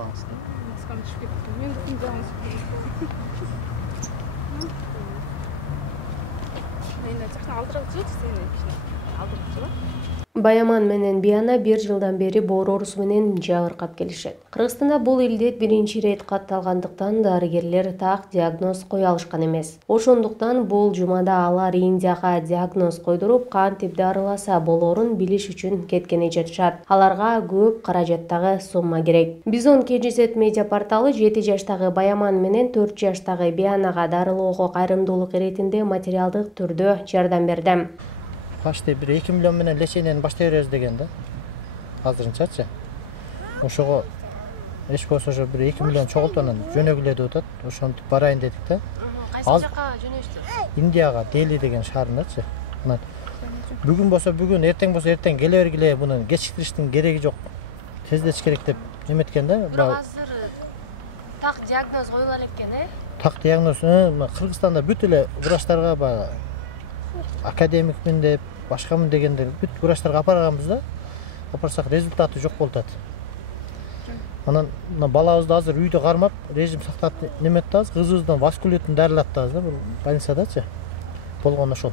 Маскам түшүп кетти. Мен тыңдаңыз. Мен жакта алдырып жүрчү сени кичине. Алдырып жүрчү. Баяман менен Биана 1 жылдан бери боор оорусу менен жабыркап келишет. Кыргызстанда бул илдет биринчи рет катталгандыктан дарыгерлер так диагноз кое алышкан эмес. Ошондуктан бул жумада алар Индияга диагноз койдуруп, кантип дарыласа болоорун билиш үчүн кеткени жатышат. Аларга көп каражаттагы сумма керек. Бизон KGZ медиа порталы 7 жаштагы Баяман менен 4 жаштагы Бианага дарылоого кайрымдуулук иретинде материалдык түрдө жардам берди. Почти 2 миллион менен лечениени баштай беребиз деген да. Азырынчачы. Ошого эч болсо ошо 2 миллион чогултуп анан жөнөгүлө деп атат. Ошентип барайын дедик да. Кайсы жака жөнөштү? Индияга, Дели деген шаарындачы. Анан бүгүн болсо бүгүн, эртең болсо эртең келе бергиле, муну кечиктириштин кереги жок. Тездетиш керек деп эметкен да. Бирок азыр так диагноз коюла элеккен, Так диагноз Кыргызстанда бүт эле врачтарга баягы академикмин деп, башкамын дегендер бүт врачтарга апарганбыз да. Апарсак результаты жок болуп атат. Анан балабызды азыр үйдө кармап, режим сактап неметти азыр, кызыбыздан васкулиттин дарылатты азыр бул больницадачы. Болгон ошол.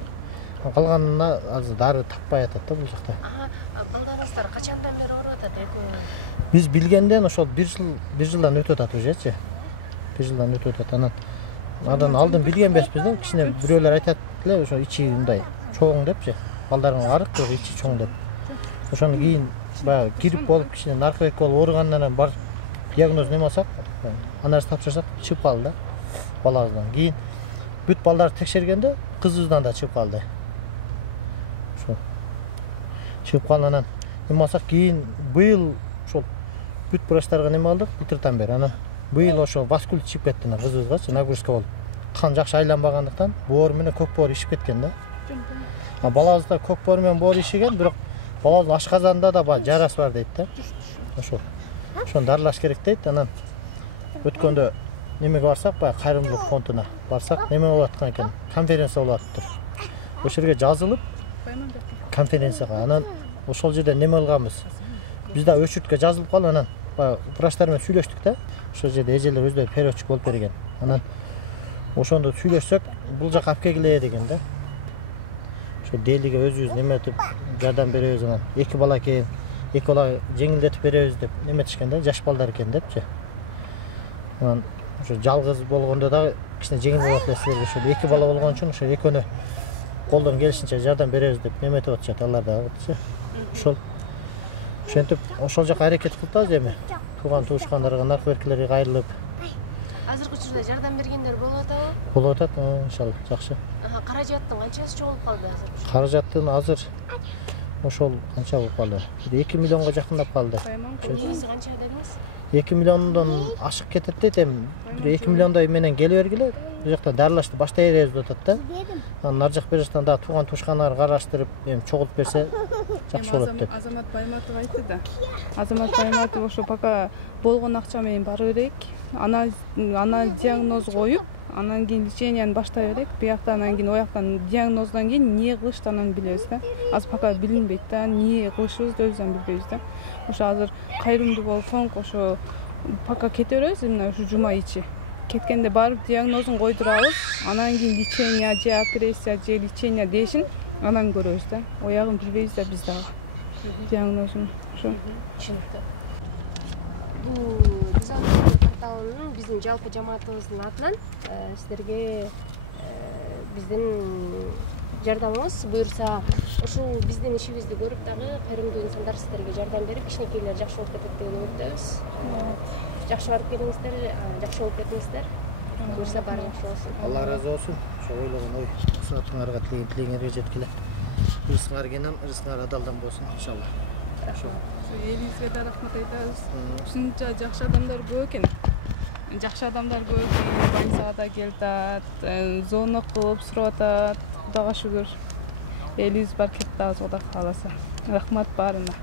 Калганына азыр дары таппай атат да бул жакта. Балдарыңыздар качандан бери ооруп атат экөө? Биз билгенден ошол 1 жылдан өтүп атат ужечи. 1 жылдан өтүп атат. Анан алдын билген эмеспиз да, кичине бирөөлөр айтат эле ошо ичи мындай чоң депчи. Балдарың арык, бирок ичи чоң деп. Ошону кийин баягы кирип болуп, кичине наркотик болуп ооругандан анан бар диагноз неме алсак, анализ тапшырсак, чыгып калды да балабыздан. Кийин бүт балдарды текшергенде кызыбыздан да чыгып калды. Ошо. Чыгып калды анан неме алсак, кийин быйыл ошол бүт врачтарга неме алдык, былтырдан бери. Анан быйыл ошо васкулит чыгып кетти кызыбызгачы, нагрузка болуп. Кан жакшы айланбагандыктан боор менен көк боор ишип кеткен да. Балабызда көк боор менен боор ишиген, бирок балабыздын ашказанында да бар жарасы бар дейт да. Ошол. Ошону дарылаш керек дейт. Анан өткөндө немеге барсак, баягы кайрымдуулук фондуна барсак, неме болуп аткан экен, конференция болуп атыптыр. Ошол жерге жазылып, конференцияга анан ошол жерде неме кылганбыз. Биз да өчүрткө жазылып калып, анан баягы врачтар менен сүйлөштүк да. Ошол жерде эжелер өздөрү переводчик болуп берген. Анан ошондо сүйлөшсөк, бул жака алып келгиле деген да. Ошо Делиге өзүбүз неметип жардам беребиз анан. 2 бала экен, 2 бала жеңилдетип беребиз деп неметишкен да, жаш балдар экен депчи. Анан ошо жалгыз болгондо да кичине жеңил болот эле силерге. Ошо 2 бала болгон үчүн ошо экөөнү колдон келишинче жардам беребиз деп неметип атышат алар дагычы. Ошол ошентип ошол жака аракет кылып атабыз эми. Тууган туушкандарга, наркоберкелерге кайрылып. Азыркы учурда жардам бергендер болуп атабы? Болуп атат, иншалла, жакшы. Каражаттын канчасы чогулуп калды азыр? Каражаттын азыр ошол канча болуп калды? 2 миллионго жакындап калды. Негизи канча дедиңиз? 2 миллиондон ашык кетет дейт эми. 2 миллиондой менен келе бергиле. Бул жакта дарылашты баштай беребиз деп атат да. Анан ар жак бер жактан да тууган туушкандар караштырып, эми чогулуп берсе жакшы болот деп. Азамат Байматов айтты да. Азамат Байматов ошо пока болгон акча менен бара берейик. Ана диагноз коюп, анан кийин леченияны баштай берейик. Биякта анан кийин ояктан диагноздан кийин эмне кылышты анан билебиз да. Азыр пока билинбейт да, эмне кылышыбызды өзүбүз билбейбиз да. Ошо азыр кайрымдуу фонд ошо пока кете беребиз, мына ушу жума ичи. Кеткенде барып диагнозун койдурабыз, анан кийин лечение же операция же лечение дешин, анан көрөбүз да. Оягын билбейбиз да биз дагы. Диагнозун ошо. Түшүнүктүү. Бул Бизон порталынын биздин жалпы жамаатыбыздын атынан сиздерге биздин жардамыбыз буюрса, ушул биздин ишибизди көрүп дагы кайрымдуу инсандар сиздерге жардам берип, кичинекейлер жакшы болуп кетет деген үмүттөбүз. Жакшы барып келиңиздер, жакшы болуп кетиңиздер. Буюрса баары жакшы болсун. Алла ыраазы болсун. Ошо ойлогон ой, саатыңарга тилегиңерге жеткиле. Рызкыңар кенем, рызкыңар адалдан болсун иншалла. Ошо. Элибизге да рахмат айтабыз. Ушунча жакшы адамдар көп экен. Жакшы адамдар көп экен. Больницага да келип атат, звонок кылып сурап атат. Кудайга шүгүр. Элибиз бар кетип атабыз, Кудай кааласа. Рахмат баарына.